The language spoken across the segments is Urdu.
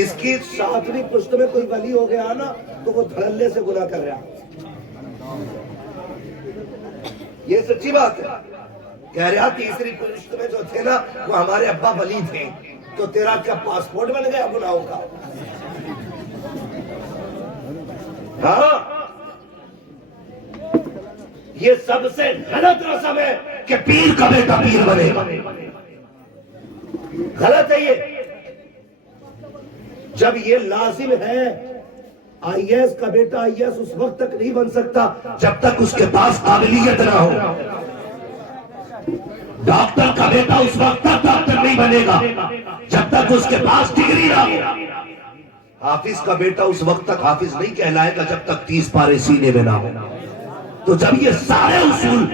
اس کی 7ویں پشت میں کوئی ولی ہو گیا نا تو وہ دھڑلے سے گناہ کر رہا. یہ سچی بات ہے. کہہ رہا 3ری پشت میں جو تھے نا وہ ہمارے ابا ولی تھے. تو تیرا کیا پاسپورٹ بن گیا گناہوں کا؟ ہاں، یہ سب سے غلط رسم ہے کہ پیر کا بیٹا پیر بنے گا. غلط ہے یہ. جب یہ لازم ہے، آئی ایس کا بیٹا آئی ایس اس وقت تک نہیں بن سکتا جب تک اس کے پاس قابلیت نہ ہو. ڈاکٹر کا بیٹا اس وقت تک ڈاکٹر نہیں بنے گا جب تک اس کے پاس ڈگری نہ ہو. حافظ کا بیٹا اس وقت تک حافظ نہیں کہلائے گا جب تک 30 پارے سینے میں نہ ہو. تو جب یہ سارے اصول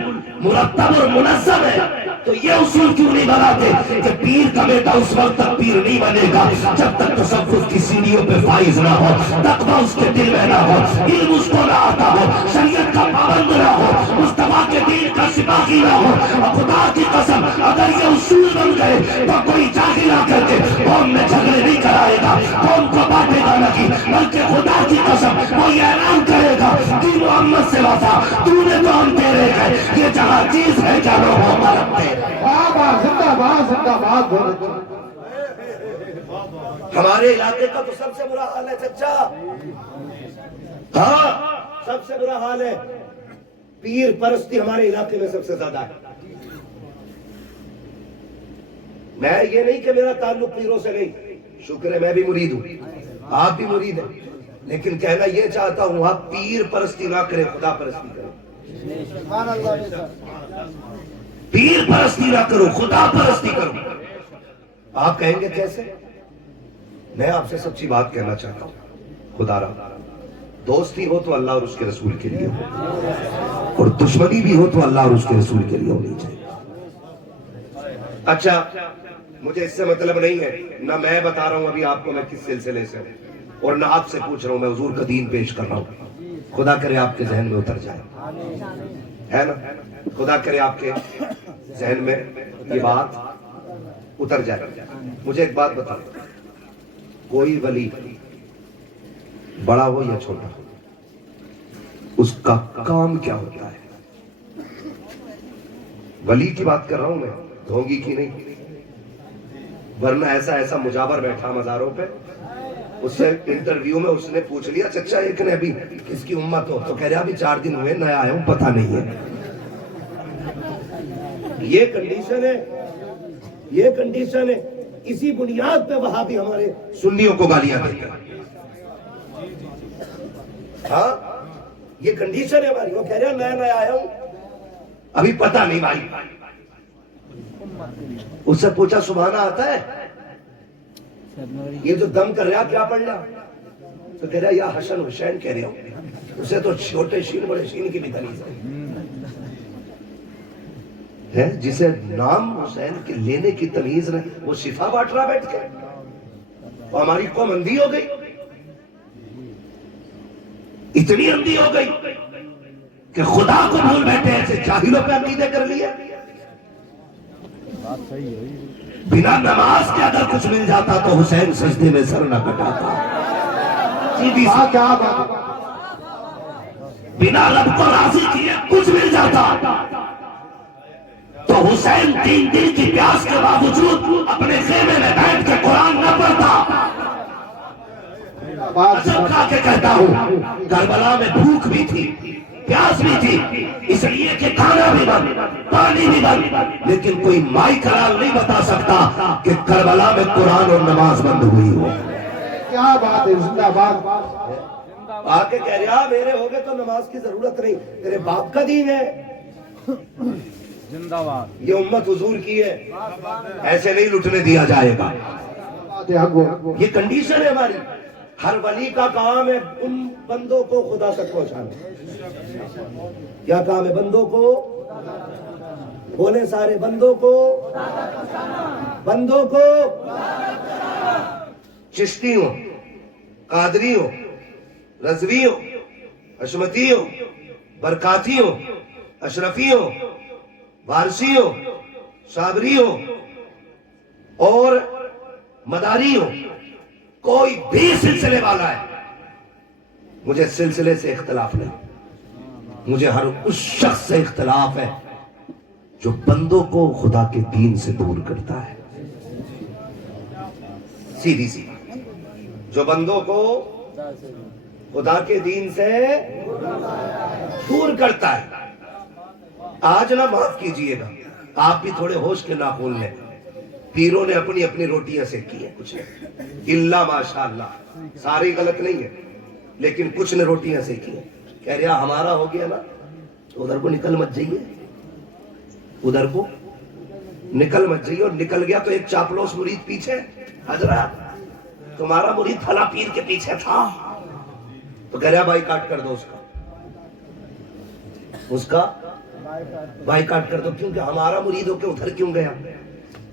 مرتب اور منظم ہے تو یہ اصول کیوں نہیں بناتے کہ پیر کا بیٹا اس وقت تک پیر نہیں بنے گا جب تک تصوف کی سیڑھیوں پہ فائز نہ ہو، تقویٰ اس کے دل میں نہ ہو، علم اس کو نہ آتا ہو، شریعت کا پابند نہ ہو، مصطفیٰ کے دین کا سپاہی نہ ہو. اور خدا کی قسم اگر یہ اصول بن گئے تو کوئی جاہل آ کر کے قوم میں جھگڑے نہیں کرائے گا، قوم کو بانٹے گا نہیں، بلکہ خدا کی قسم وہ یہ اعلان کرے گا کہ محمد سے وفا تو نے تو ہم تیرے ہیں، یہ جہاں چیز ہے کیا لوگوں کا رکھتے ہیں. ہمارے علاقے کا تو سب سے برا حال ہے چچا. ہاں، سب سے برا حال ہے. پیر پرستی ہمارے علاقے میں سب سے زیادہ ہے. میں یہ نہیں کہ میرا تعلق پیروں سے نہیں، شکر ہے میں بھی مرید ہوں، آپ بھی مرید ہیں، لیکن کہنا یہ چاہتا ہوں آپ پیر پرستی نہ کریں، خدا پرستی کریں. پیر پرستی نہ کرو، خدا پرستی کرو. آپ کہیں گے کیسے؟ میں آپ سے سچی بات کہنا چاہتا ہوں. خدا را دوستی ہو تو اللہ اور اس کے رسول کے لیے ہو، اور دشمنی بھی ہو تو اللہ اور اس کے رسول کے لیے ہونی چاہیے. اچھا، مجھے اس سے مطلب نہیں ہے، نہ میں بتا رہا ہوں ابھی آپ کو میں کس سلسلے سے، اور نہ آپ سے پوچھ رہا ہوں، میں حضور کا دین پیش کر رہا ہوں. خدا کرے آپ کے ذہن میں اتر جائے، ہے نا؟ خدا کرے آپ کے ذہن میں یہ بات اتر جائے. مجھے ایک بات بتا، کوئی ولی بڑا ہو یا چھوٹا ہو، اس کا کام کیا ہوتا ہے؟ ولی کی بات کر رہا ہوں میں، ڈھونگی کی نہیں. ورنہ ایسا مجاور بیٹھا مزاروں پہ، اس سے انٹرویو میں اس نے پوچھ لیا چچا ایک نے ابھی کس کی امت ہو، تو کہہ رہا ابھی 4 دن ہوئے، نیا آیا ہوں، پتہ نہیں ہے. یہ کنڈیشن ہے، یہ کنڈیشن ہے. اسی بنیاد پہ وہابی ہمارے سنیوں کو گالیاں دیتے ہیں. ہاں، یہ کنڈیشن ہے ہماری. وہ کہہ رہا نیا آیا ہوں، ابھی پتہ نہیں بھائی. اس سے پوچھا سبحانہ آتا ہے؟ یہ جو دم کر رہا کیا پڑھ رہا؟ تو کہہ رہا یا حسن حسین کہہ رہے ہو. اسے تو چھوٹے شین بڑے شین کی بھی تمیز ہے. جسے نام حسین کے لینے کی تمیز نہیں، وہ شفا بانٹ رہا بیٹھ کے. اور ہماری قوم اندھی ہو گئی، اتنی اندھی ہو گئی کہ خدا کو بھول بیٹھے، ایسے جاہلوں پہ عقیدے کر لیے. بنا نماز کے اگر کچھ مل جاتا تو حسین سجدے میں سر نہ کٹاتا. بنا رب کو راضی کیے کچھ مل جاتا تو حسین 3 دن کی پیاس کے باوجود اپنے خیمے میں بیٹھ کے قرآن نہ پڑھتا. قسم کھا کے کہتا ہوں کربلا میں بھوک بھی تھی، پیاس بھی تھی، اس لیے کہ کھانا بھی بند، پانی بھی بند، لیکن کوئی مائی قرار نہیں بتا سکتا کہ کربلا میں قرآن اور نماز بند ہوئی ہو. کیا بات ہے، زندہ باد. آگے کہہ رہا میرے ہوگے تو نماز کی ضرورت نہیں، تیرے باپ کا دین ہے. زندہ باد. یہ امت حضور کی ہے، ایسے نہیں لٹنے دیا جائے گا. یہ کنڈیشن ہے ہماری. ہر ولی کا کام ہے ان بندوں کو خدا تک پہنچانا. کیا کام ہے بندوں کو؟ بولے سارے بندوں کو، بندوں کو. چشتی ہو، قادری ہو، رضوی ہو، حشمتی ہو، برکاتی ہو، اشرفی ہو، وارسی ہو، صابری ہو اور مداری ہو، کوئی بھی سلسلے والا ہے، مجھے سلسلے سے اختلاف نہیں، مجھے ہر اس شخص سے اختلاف ہے جو بندوں کو خدا کے دین سے دور کرتا ہے. سیدھی سی جو بندوں کو خدا کے دین سے دور کرتا ہے. آج نہ معاف کیجئے گا، آپ بھی تھوڑے ہوش کے ناخن لیں. پیروں نے اپنی اپنی روٹیاں سیکی ہیں، کچھ نے اللہ ماشاءاللہ ساری غلط نہیں ہے، لیکن کچھ نے روٹیاں سیکی ہیں. کہہ رہا ہمارا ہو گیا نا تو ادھر کو نکل مت جائیے، ادھر کو نکل مت جائیے. اور نکل گیا تو ایک چاپلوس مرید پیچھے، حضرت تمہارا مرید پھلا پیر کے پیچھے تھا، تو کہہ رہا بائی کاٹ کر دو اس کا بائی کاٹ کر دو. کیونکہ ہمارا مرید ہو کے ادھر کیوں گیا؟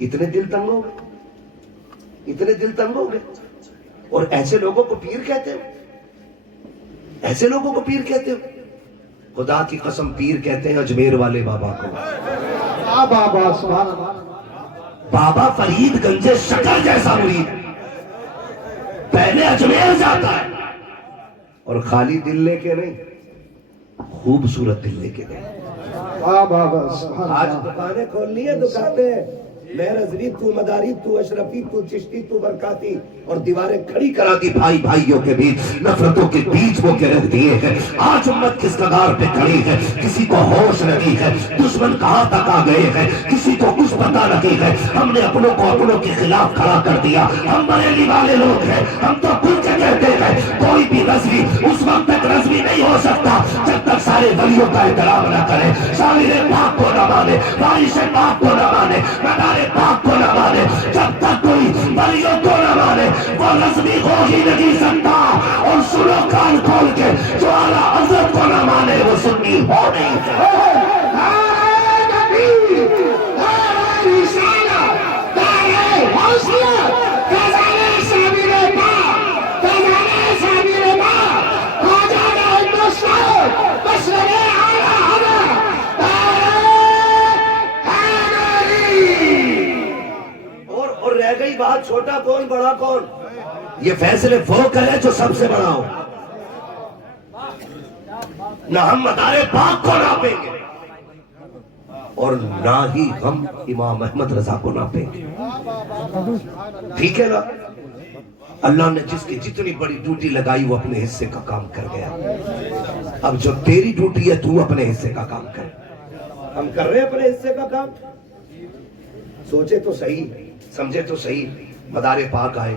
اتنے دل تنگ ہو گئے، اتنے دل تنگ ہو گئے. اور ایسے لوگوں کو پیر کہتے ہو، ایسے لوگوں کو پیر کہتے ہو. خدا کی قسم پیر کہتے ہیں اجمیر والے بابا کو. بابا سبحان اللہ. بابا فرید گنج شکر جیسا مرید پہلے اجمیر جاتا ہے، اور خالی دل لے کے نہیں، خوبصورت دل لے کے نہیں. بابا سبحان آج اللہ. دکانیں کھولنی ہے، دکانیں میں رضوی تو مداری تو اشرفی تو چشتی تو برکاتی، اور دیواریں کھڑی کرا دی بھائی بھائیوں کے بیچ، نفرتوں کے بیچ وہ کے رکھ دیے ہیں. آج امت کس کگار پہ کھڑی ہے، کسی کو ہوش نہیں ہے، دشمن کہاں تک آ گئے ہیں، کسی کو کچھ پتا نہیں ہے. ہم نے اپنوں کو اپنوں کے خلاف کھڑا کر دیا. ہم بریلی والے لوگ ہیں، ہم تو کھل کے کہتے ہیں کوئی بھی رضوی اس وقت تک رضوی نہیں ہو سکتا جب تک سارے ولیوں کا احترام نہ کرے، شامل پاک کو نہ مانے، بارش پاک کو نہ مانے، مدار پاک کو نہ مانے. جب تک کوئی ولیوں کو نہ مانے وہ رضوی ہو ہی نہیں سکتا. اور سنو کان کھول کے، جو اعلیٰ حضرت کو نہ مانے وہ سنی ہو نہیں سکتا. اور رہ گئی بات چھوٹا کون بڑا کون، یہ فیصلے وہ کرے جو سب سے بڑا ہو. نہ ہم مدار پاک کو ناپیں گے اور نہ ہی ہم امام احمد رضا کو ناپیں گے. ٹھیک ہے نا؟ اللہ نے جس کی جتنی بڑی ڈیوٹی لگائی وہ اپنے حصے کا کام کر گیا. اب جو تیری ڈیوٹی ہے تو اپنے حصے کا کام کر. ہم کر رہے ہیں اپنے حصے کا کام. سوچے تو صحیح، سمجھے تو صحیح. مدار پاک آئے،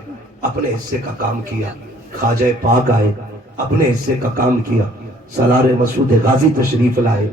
اپنے حصے کا کام کیا. خواجہ پاک آئے، اپنے حصے کا کام کیا. سالار مسعود غازی تشریف لائے،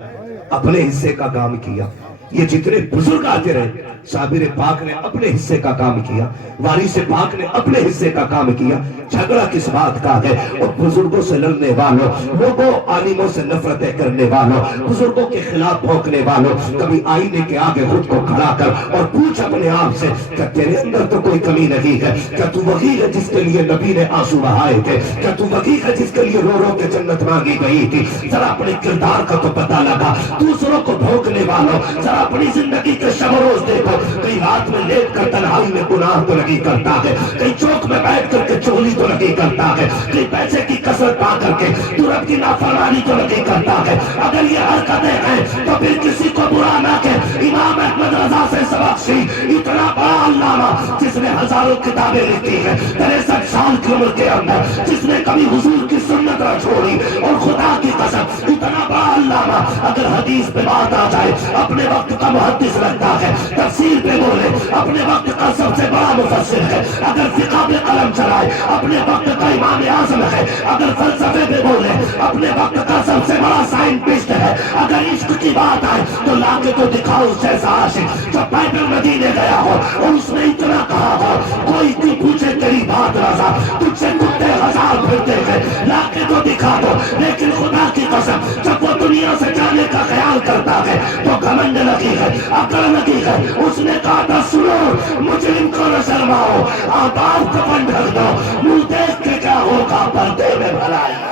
اپنے حصے کا کام کیا. یہ جتنے بزرگ آتے رہے، صابر پاک نے اپنے حصے کا کام کیا، وارث پاک نے اپنے حصے کا کام کیا. جھگڑا کس بات کا ہے؟ اور بزرگوں سے لڑنے والوں، لوگوں عالموں سے نفرتیں کرنے والوں، بزرگوں کے خلاف بھونکنے والوں، کبھی آئینے کے آگے خود کو کھڑا کر اور پوچھ اپنے آپ سے کہ تیرے اندر تو کوئی کمی نہیں ہے؟ کیا تو وہی ہے جس کے لیے نبی نے آنسو بہائے تھے؟ کیا تو وہی ہے جس کے لیے رو رو کے جنت مانگی گئی تھی؟ ذرا اپنے کردار کا تو پتہ لگا. دوسروں کو بھونکنے والوں ذرا اپنی زندگی کے شب و روز دیکھو. کئی رات میں لیٹ کر تنہائی میں گناہ تو نہیں کرتا ہے، کئی چوک میں بیٹھ کر کے چولی تو نہیں کرتا ہے، کئی پیسے کی کثرت پا کر کے تو رب کی نافرمانی تو نہیں کرتا ہے. اگر یہ حرکتیں ہیں تو پھر کسی کو برا نہ کہ امام احمد رضا سے سبق سیکھ. اتنا بڑا علامہ جس نے ہزاروں کتابیں لکھی ہیں 63 سال کی عمر کے اندر، جس نے کبھی حضور کی سنت نہ چھوڑی. اور خدا کی قسم اتنا بڑا علامہ اگر حدیث پہ بات آ جائے اپنے وقت کا محدث لگتا ہے، تفسیر پہ بولے اپنے وقت کا سب سے بڑا مفسر ہے، اگر فقہ پہ قلم چلائے اپنے وقت کا امام اعظم ہے، اگر فلسفے پہ بولے اپنے وقت کا سب سے بڑا سائنٹسٹ ہے. اگر عشق کی بات آئے تو لا کے تو دکھاؤ اس جیسا عاشق جو بائبل مدینے گیا ہو اور اس نے اتنا کہا ہو کوئی کیوں پوچھے تیری بات رضا، تجھ سے کتے ہزار پھرتے ہیں، لا کے تو دکھا دو. لیکن خدا کی قسم جب وہ دنیا سے جانے کا خیال کرتا ہے تو گھمنڈ لگی ہے، عقل لگی ہے. اس نے کہا تھا سنو مجرم کو نہ شرماؤ، آداب کفن ڈھک دو، منہ دیکھ کے کیا ہوگا پردے میں بھلائی.